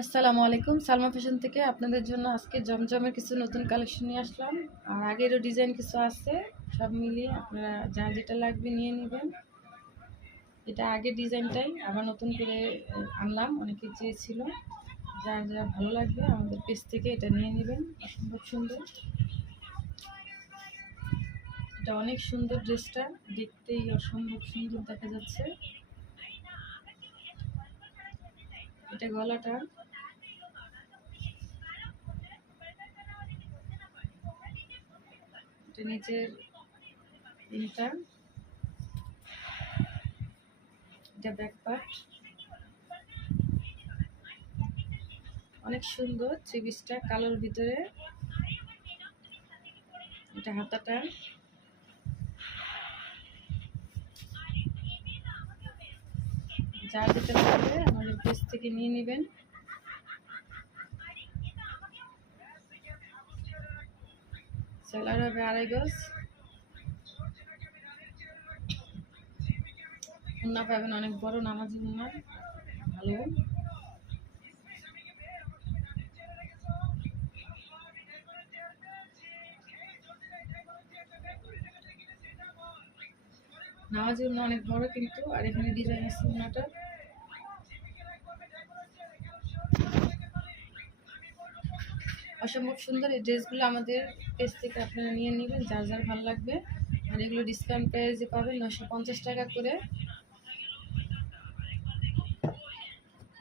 আসসালামু আলাইকুম। সালমা ফ্যাশন থেকে আপনাদের জন্য আজকে জমজমের কিছু নতুন কালেকশন নিয়ে আসলাম। আর আগেরও ডিজাইন কিছু আছে, সব মিলিয়ে আপনারা যার যেটা লাগবে নিয়ে নেবেন। এটা আগের ডিজাইনটাই আবার নতুন করে আনলাম, অনেকে চেয়েছিল। যার যা ভালো লাগবে আমাদের পেজ থেকে এটা নিয়ে নেবেন। অসম্ভব সুন্দর, এটা অনেক সুন্দর। ড্রেসটা দেখতেই অসম্ভব সুন্দর দেখা যাচ্ছে। এটা গলাটা, এটা নিচের ইনটা, এটা ব্যাক পার্ট। অনেক সুন্দর থ্রি পিসটা কালোর ভিতরে। এটা হাতাটা, যার যেটা লাগবে আমাদের পেজ থেকে নিয়ে নেবেন। সেলার হবে 2.5 গজ। উন্না পাবেন অনেক বড় নামাজি উন্না, ভালো। নামাজি উন্না অনেক বড় কিন্তু, আর এখানে ডিজাইন আছে উন্নাটা। অসম্ভব সুন্দর এই ড্রেসগুলো আমাদের পেজ থেকে আপনারা নিয়ে নেবেন, যার যার ভালো লাগবে। আর এগুলো ডিসকাউন্ট প্রাইসে পাবেন 950 টাকা করে।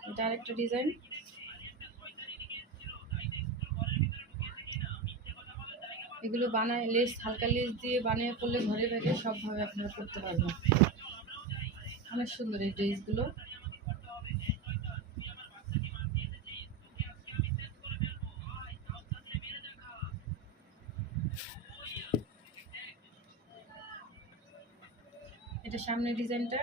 এটা আরেকটা ডিজাইন। এগুলো বানায় লেস, হালকা লেস দিয়ে বানিয়ে করলে ঘরে বাইরে সবভাবে আপনারা করতে পারবেন। অনেক সুন্দর এই ড্রেসগুলো। এটা সামনের ডিজাইনটা,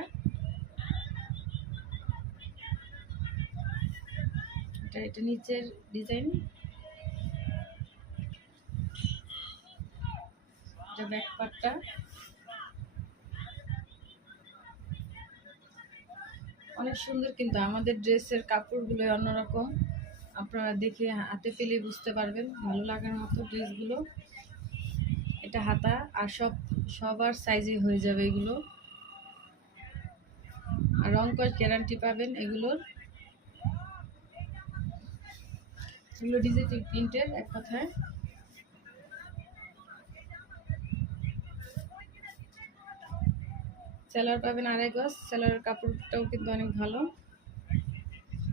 এটা নিচের ডিজাইন, এটা ব্যাক পার্টটা। অনেক সুন্দর কিন্তু আমাদের ড্রেসের কাপড়গুলো অন্যরকম, আপনারা দেখে হাতে পেলে বুঝতে পারবেন ভালো লাগার মতো ড্রেসগুলো। এটা হাতা, আর সবার সাইজে হয়ে যাবে এগুলো। আর রং কস গ্যারান্টি পাবেন এগুলো ডিজিটাল প্রিন্টের এক কথায়। সেলার পাবেন 2.5 গজ। সেলারের কাপড়টাও কিন্তু অনেক ভালো।